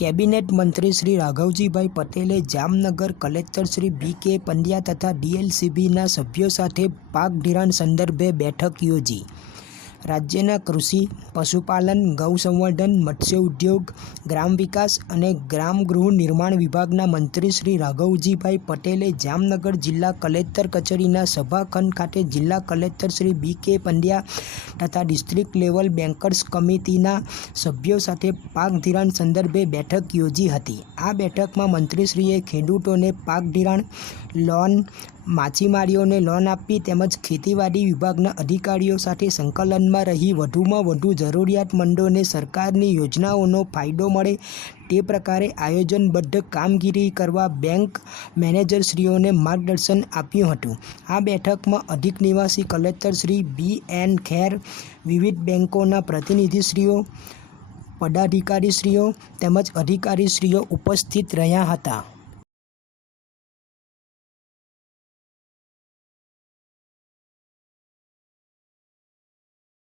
Cabinet મંત્રી શ્રી રાઘવજીભાઈ પટેલે Jamnagar collector Shri બી.કે. Pandya તથા ડીએલસીબીના સભ્યો સાથે પાક ધિરાણ સંદર્ભે બેઠક યોજી. રાજ્યના કૃષિ, પશુપાલન, ગૌસંવર્ધન, મત્સ્ય ઉદ્યોગ, ગ્રામ વિકાસ અને ગ્રામ ગૃહ નિર્માણ વિભાગના મંત્રી શ્રી રાઘવજીભાઈ પટેલે જામનગર જિલ્લા કલેક્ટર કચેરીના સભાખંડ ખાતે જિલ્લા કલેક્ટર શ્રી બી.કે. પંડ્યા તથા ડિસ્ટ્રિક્ટ લેવલ બેન્કર્સ કમિટીના સભ્યો સાથે પાક ધિરાણ સંદર્ભે બેઠક યોજી હતી. આ બેઠકમાં મંત્રીશ્રીએ ખેડૂતોને પાક ધિરાણ લોન, માછીમારીઓને લોન આપવી તેમજ ખેતીવાડી વિભાગના અધિકારીઓ સાથે સંકલનમાં રહી વધુમાં વધુ જરૂરિયાતમંદોને સરકારની યોજનાઓનો ફાયદો મળે તે પ્રકારે આયોજનબદ્ધ કામગીરી કરવા બેંક મેનેજરશ્રીઓને માર્ગદર્શન આપ્યું હતું. આ બેઠકમાં અધિક નિવાસી કલેક્ટર શ્રી બી.એન. ખેર, વિવિધ બેંકોના પ્રતિનિધિશ્રીઓ, પદાધિકારીશ્રીઓ તેમજ અધિકારીશ્રીઓ ઉપસ્થિત રહ્યા હતા.